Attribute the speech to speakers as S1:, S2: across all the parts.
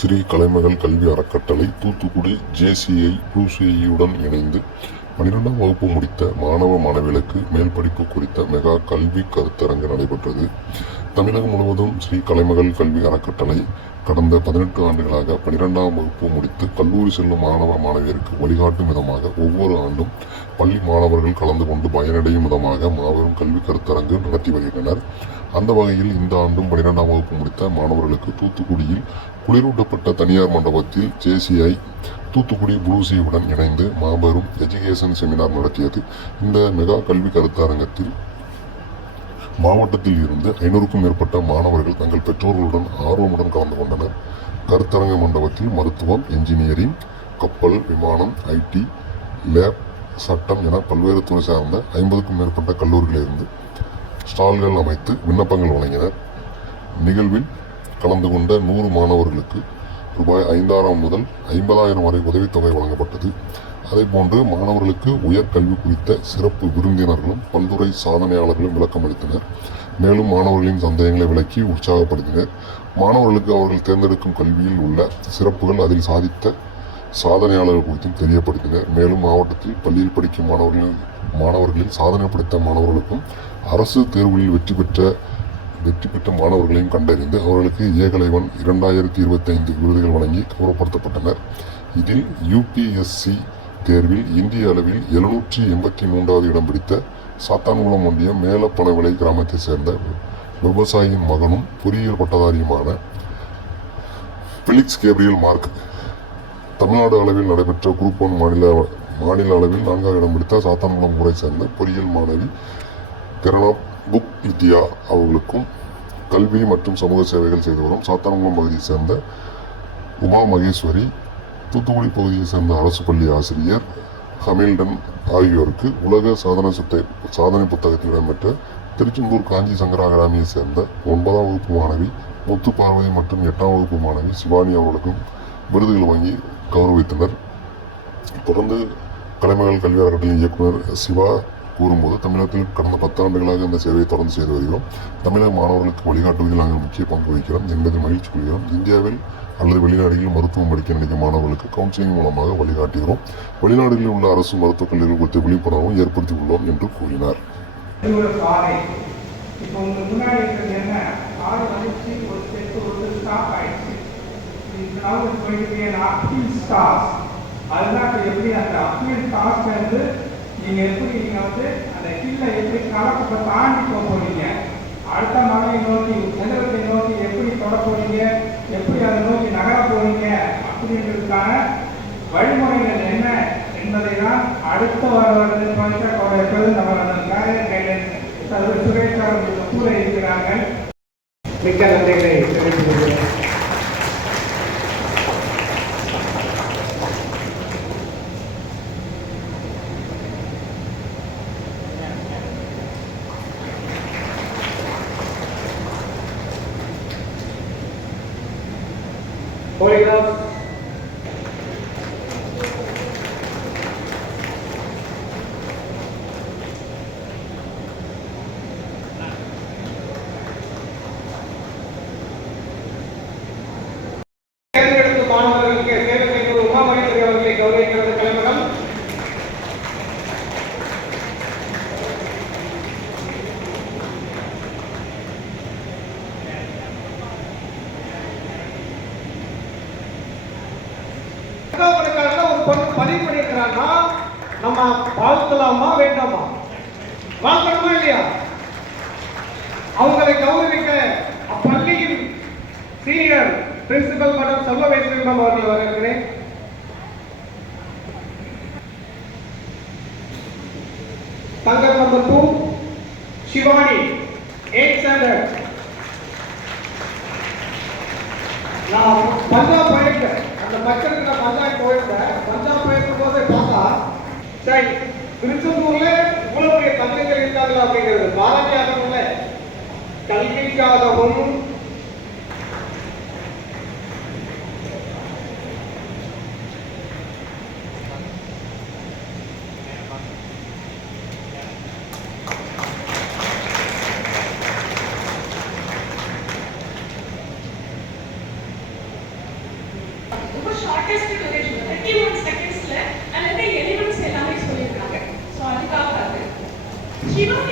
S1: ஸ்ரீ கலைமகள் கல்வி அறக்கட்டளை தூத்துக்குடி ஜேசிஐ ப்ளூசிஐயுடன் இணைந்து பனிரெண்டாம் வகுப்பு முடித்த மாணவ மாணவிகளுக்கு மேல் படிப்பு குறித்த மெகா கல்வி கருத்தரங்கு நடைபெற்றது. தமிழகம் முழுவதும் ஸ்ரீ கலைமகள் கல்வி அறக்கட்டளை கடந்த பதினெட்டு ஆண்டுகளாக பனிரெண்டாம் வகுப்பு முடித்து கல்லூரி செல்லும் மாணவ மாணவியருக்கு வழிகாட்டும் விதமாக ஒவ்வொரு ஆண்டும் பள்ளி மாணவர்கள் கலந்து கொண்டு பயனடையும் விதமாக மாபெரும் கல்வி கருத்தரங்கு நடத்தி வருகின்றனர். அந்த வகையில் இந்த ஆண்டும் பனிரெண்டாம் வகுப்பு முடித்த மாணவர்களுக்கு தூத்துக்குடியில் குளிரூட்டப்பட்ட தனியார் மண்டபத்தில் ஜேசிஐ தூத்துக்குடி ப்ளூசியுடன் இணைந்து மாபெரும் எஜுகேஷன் செமினார் நடத்தியது. இந்த மெகா கல்வி கருத்தரங்கத்தில் மாவட்டத்தில் இருந்து ஐநூறுக்கும் மேற்பட்ட மாணவர்கள் தங்கள் பெற்றோர்களுடன் ஆர்வமுடன் கலந்து கொண்டனர். கருத்தரங்க மண்டபத்தில் மருத்துவம் இன்ஜினியரிங் கப்பல் விமானம் ஐடி லேப் சட்டம் என பல்வேறு துறை சார்ந்த ஐம்பதுக்கும் மேற்பட்ட கல்லூரிகளிலிருந்து ஸ்டால்கள் அமைத்து விண்ணப்பங்கள் வழங்கினர். நிகழ்வில் கலந்து கொண்ட நூறு மாணவர்களுக்கு ரூபாய் ஐந்தாயிரம் முதல் ஐம்பதாயிரம் வரை உதவித்தொகை வழங்கப்பட்டது. அதேபோன்று மாணவர்களுக்கு உயர்கல்வி குறித்த சிறப்பு விருந்தினர்களும் பல்துறை சாதனையாளர்களும் விளக்கம் அளித்தனர். மேலும் மாணவர்களின் சந்தேகங்களை விளக்கி உற்சாகப்படுத்தினர். மாணவர்களுக்கு அவர்கள் தேர்ந்தெடுக்கும் கல்வியில் உள்ள சிறப்புகள் அதில் சாதித்த சாதனையாளர்கள் குறித்தும் தெரியப்படுத்தினர். மேலும் மாவட்டத்தில் பள்ளியில் படிக்கும் மாணவர்களின் மாணவர்களில் சாதனை படைத்த மாணவர்களுக்கும் அரசு தேர்வுகளில் வெற்றி பெற்ற வெற்றி பெற்ற மாணவர்களையும் கண்டறிந்து அவர்களுக்கு ஏகலைவன் இரண்டாயிரத்தி இருபத்தைந்து விருதுகள் வழங்கி கௌரவப்படுத்தப்பட்டனர். இதில் யூபிஎஸ்சி தேர்வில் இந்திய அளவில் எழுநூற்றி எண்பத்தி மூன்றாவது இடம் பிடித்த சாத்தான்குளம் ஒன்றியம் மேலப்பனவிளை கிராமத்தைச் சேர்ந்த விவசாயியின் மகனும் பொறியியல் பட்டதாரியுமான பிலிக்ஸ் கேப்ரியல் மார்க். தமிழ்நாடு அளவில் நடைபெற்ற குரூப் ஒன் மாநில மாநில அளவில் நான்காவது இடம் பிடித்த சாத்தான்குளம் ஊரை சேர்ந்த பொறியியல் மாணவி கிரணா புக் வித்யா அவர்களுக்கும் கல்வி மற்றும் சமூக சேவைகள் செய்து வரும் சாத்தான்குளம் பகுதியைச் சேர்ந்த உமா மகேஸ்வரி தூத்துக்குடி பகுதியைச் சேர்ந்த அரசு பள்ளி ஆசிரியர் ஹமில்டன் ஆகியோருக்கு உலக சாதனை சுத்தை சாதனை புத்தகத்தில் இடம்பெற்ற திருச்செந்தூர் காஞ்சி சங்கரா சேர்ந்த ஒன்பதாம் வகுப்பு மாணவி முத்து பார்வதி மற்றும் எட்டாம் வகுப்பு மாணவி சிவானி அவர்களுக்கும் விருதுகள் வாங்கி கௌரவித்தனர். தொடர்ந்து கலைமகள் கல்வி அறக்கட்டளையின் இயக்குனர் சிவா கூறும்போது தமிழகத்தில் கடந்த பத்தாண்டுகளாக இந்த சேவையை தொடர்ந்து செய்து வருகிறோம். தமிழக மாணவர்களுக்கு வழிகாட்டுவதில் நாங்கள் முக்கிய பங்கு வகிக்கிறோம். என்பதில் மகிழ்ச்சி கொள்கிறோம். இந்தியாவில் அல்லது வெளிநாடுகளில் மருத்துவம் படிக்க நினைக்கும் மாணவர்களுக்கு கவுன்சிலிங் மூலமாக வழிகாட்டுகிறோம். வெளிநாடுகளில் உள்ள அரசு மருத்துவக் கல்லூரிகள் குறித்த விழிப்புணர்வும் ஏற்படுத்தி உள்ளோம் என்று கூறினார்.
S2: அதுதான் எப்படி அந்த அப்பீல் ஸ்டார்ஸ் வந்து நீங்கள் எப்படி நீங்கள் வந்து அந்த கீழே எப்படி கலப்பத்தை தாண்டி போக போறீங்க? அடுத்த மலையை நோக்கி நகரத்தை நோக்கி எப்படி தொட போறீங்க? எப்படி அதை நோக்கி நகர போறீங்க? அப்படின்றதுக்கான வழிமுறைகள் என்ன என்பதை தான் அடுத்த வர வருது பரிசாக்கோட எப்போது நம்ம கேரியர் கைடன்ஸ் சுரேஷ் சார் கூட இருக்கிறாங்க மிக்க நன்றிகளை தெரிவித்துக்
S3: Spoiler, பொண்ணு பதிவு பண்ணியிருக்கிறாங்கன்னா நம்ம வாழ்த்தலாமா வேண்டாமா? வாழ்த்தணுமா இல்லையா? அவங்களை கௌரவிக்க அப்பள்ளியின் சீனியர் பிரின்சிபல் மேடம் சர்வவேஸ்வரிடம் அவர்கள் வருகிறேன் Thangam number two Shivani eight standard நான் பஞ்சாப் போயிருக்கேன் அந்த பக்கத்துக்கு நான் பஞ்சாப் போயிருந்தேன். பஞ்சாப் போயிருக்கும் போது பார்த்தா சரி திருச்செந்தூர்ல இவ்வளவு பெரிய தங்கங்கள் இருக்காங்களா அப்படிங்கிறது. you know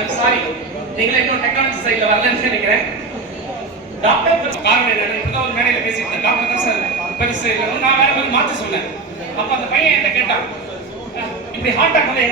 S3: ஐம் சாரி நீங்களே இன்னும்
S4: டெக்னாலஜி சைடில் வரலன்னு நினைக்கிறேன். டாக்டர் காரணம் என்ன இப்போ ஒரு மேடையில் பேசிட்டு இருந்தேன் டாக்டர் தான் சார். பெருசு நான் வேற மாதிரி மாற்றி சொன்னேன். அப்போ அந்த பையன் என்ன கேட்டான். இப்படி ஹார்ட் அட்டாக் வந்து